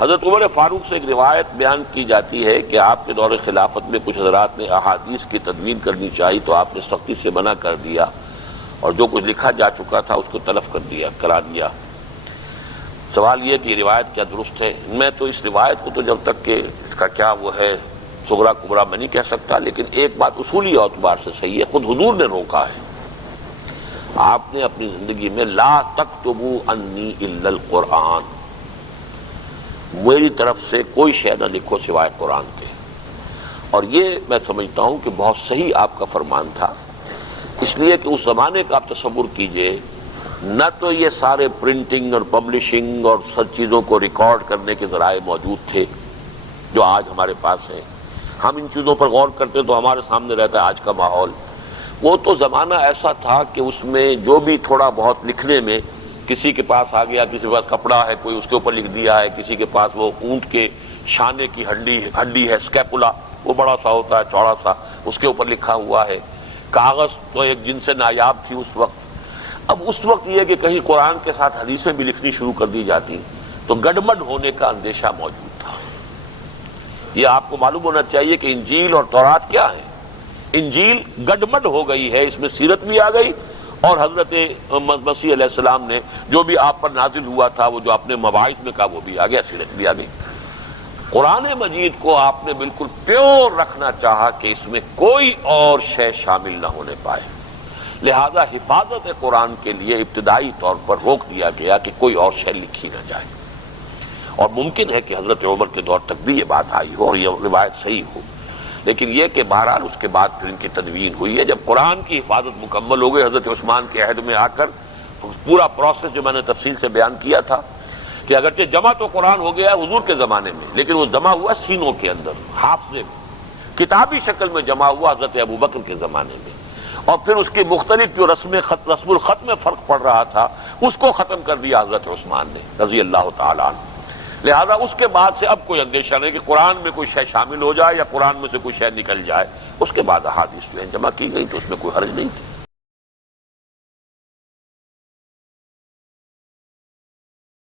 حضرت عمر فاروق سے ایک روایت بیان کی جاتی ہے کہ آپ کے دور خلافت میں کچھ حضرات نے احادیث کی تدوین کرنی چاہی تو آپ نے سختی سے منع کر دیا، اور جو کچھ لکھا جا چکا تھا اس کو تلف کرا دیا۔ سوال یہ کہ یہ روایت کیا درست ہے؟ میں تو اس روایت کو تو جب تک کہ اس کا کیا وہ ہے صغرا کبرا میں نہیں کہہ سکتا، لیکن ایک بات اصولی اعتبار سے صحیح ہے، خود حضور نے روکا ہے۔ آپ نے اپنی زندگی میں لا تکتبوا انی الا القرآن، میری طرف سے کوئی شے نہ لکھو سوائے قرآن کے، اور یہ میں سمجھتا ہوں کہ بہت صحیح آپ کا فرمان تھا، اس لیے کہ اس زمانے کا آپ تصور کیجئے، نہ تو یہ سارے پرنٹنگ اور پبلشنگ اور سب چیزوں کو ریکارڈ کرنے کے ذرائع موجود تھے جو آج ہمارے پاس ہیں۔ ہم ان چیزوں پر غور کرتے تو ہمارے سامنے رہتا ہے آج کا ماحول۔ وہ تو زمانہ ایسا تھا کہ اس میں جو بھی تھوڑا بہت لکھنے میں کسی کے پاس آ گیا، کسی کے پاس کپڑا ہے کوئی اس کے اوپر لکھ دیا ہے، کسی کے پاس وہ اونٹ کے شانے کی ہڈی ہے اسکیپولا، وہ بڑا سا ہوتا ہے چوڑا سا، اس کے اوپر لکھا ہوا ہے۔ کاغذ تو ایک جن سے نایاب تھی اس وقت۔ اب اس وقت یہ کہ کہیں قرآن کے ساتھ حدیثیں بھی لکھنی شروع کر دی جاتی تو گڈمڈ ہونے کا اندیشہ موجود تھا۔ یہ آپ کو معلوم ہونا چاہیے کہ انجیل اور تورات کیا ہے؟ انجیل گڈمڈ ہو گئی ہے، اس میں سیرت بھی آ گئی، اور حضرت مسیح علیہ السلام نے جو بھی آپ پر نازل ہوا تھا وہ جو اپنے مواعظ میں کہا وہ بھی آ گیا، سیرت بھی آ گئی۔ قرآن مجید کو آپ نے بالکل پیور رکھنا چاہا کہ اس میں کوئی اور شے شامل نہ ہونے پائے، لہذا حفاظت قرآن کے لیے ابتدائی طور پر روک دیا گیا کہ کوئی اور شے لکھی نہ جائے، اور ممکن ہے کہ حضرت عمر کے دور تک بھی یہ بات آئی ہو اور یہ روایت صحیح ہو، لیکن یہ کہ بہرحال اس کے بعد پھر ان کی تدوین ہوئی ہے۔ جب قرآن کی حفاظت مکمل ہو گئی حضرت عثمان کے عہد میں آ کر، پورا پروسیس جو میں نے تفصیل سے بیان کیا تھا کہ اگرچہ جمع تو قرآن ہو گیا ہے حضور کے زمانے میں، لیکن وہ جمع ہوا سینوں کے اندر، حافظے میں، کتابی شکل میں جمع ہوا حضرت ابوبکر کے زمانے میں، اور پھر اس کی مختلف جو رسم الخط میں فرق پڑ رہا تھا اس کو ختم کر دیا حضرت عثمان نے رضی اللہ تعالیٰ عنہ۔ لہذا اس کے بعد سے اب کوئی اندیشہ نہیں کہ قرآن میں کوئی شے شامل ہو جائے یا قرآن میں سے کوئی شے نکل جائے۔ اس کے بعد احادیث جو ہیں جمع کی گئی تو اس میں کوئی حرج نہیں تھی۔